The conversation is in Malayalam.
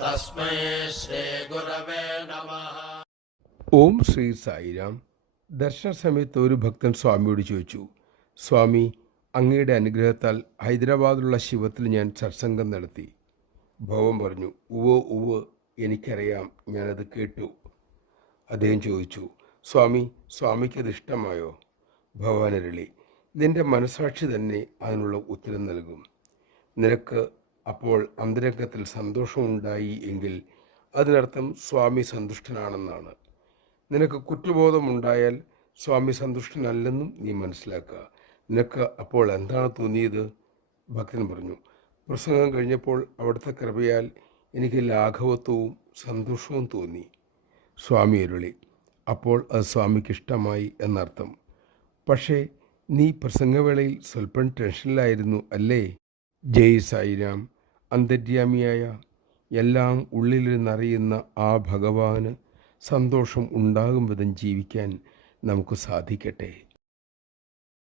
തസ്മൈ ശ്രീ ഗുരവേ നമഃ. ഓം ശ്രീ സായിരാം. ദർശന സമയത്ത് ഒരു ഭക്തൻ സ്വാമിയോട് ചോദിച്ചു, സ്വാമി, അങ്ങയുടെ അനുഗ്രഹത്താൽ ഹൈദരാബാദിലുള്ള ശിവത്തിൽ ഞാൻ സത്സംഗം നടത്തി. ഭഗവാൻ പറഞ്ഞു, ഉവ്വ് എനിക്കറിയാം, ഞാനത് കേട്ടു. അദ്ദേഹം ചോദിച്ചു, സ്വാമിക്കത് ഇഷ്ടമായോ? ഭഗവാൻ അരുളി, നിന്റെ മനസാക്ഷി തന്നെ അതിനുള്ള ഉത്തരം നൽകും. നിനക്ക് അപ്പോൾ അന്തരംഗത്തിൽ സന്തോഷമുണ്ടായി എങ്കിൽ അതിനർത്ഥം സ്വാമി സന്തുഷ്ടനാണെന്നാണ്. നിനക്ക് കുറ്റബോധമുണ്ടായാൽ സ്വാമി സന്തുഷ്ടനല്ലെന്നും നീ മനസ്സിലാക്കുക. നിനക്ക് അപ്പോൾ എന്താണ് തോന്നിയത്? ഭക്തൻ പറഞ്ഞു, പ്രസംഗം കഴിഞ്ഞപ്പോൾ അവിടുത്തെ കൃപയാൽ എനിക്ക് ലാഘവത്വവും സന്തോഷവും തോന്നി. സ്വാമി അരുളി, അപ്പോൾ അത് സ്വാമിക്ക് ഇഷ്ടമായി എന്നർത്ഥം. പക്ഷേ നീ പ്രസംഗവേളയിൽ സ്വല്പം ടെൻഷനിലായിരുന്നു അല്ലേ? ജയ് സായിരാം. അന്തര്യാമിയായ എല്ലാം ഉള്ളിലിരുന്നറിയുന്ന ആ ഭഗവാന് സന്തോഷം ഉണ്ടാകും വിധം ജീവിക്കാൻ നമുക്ക് സാധിക്കട്ടെ.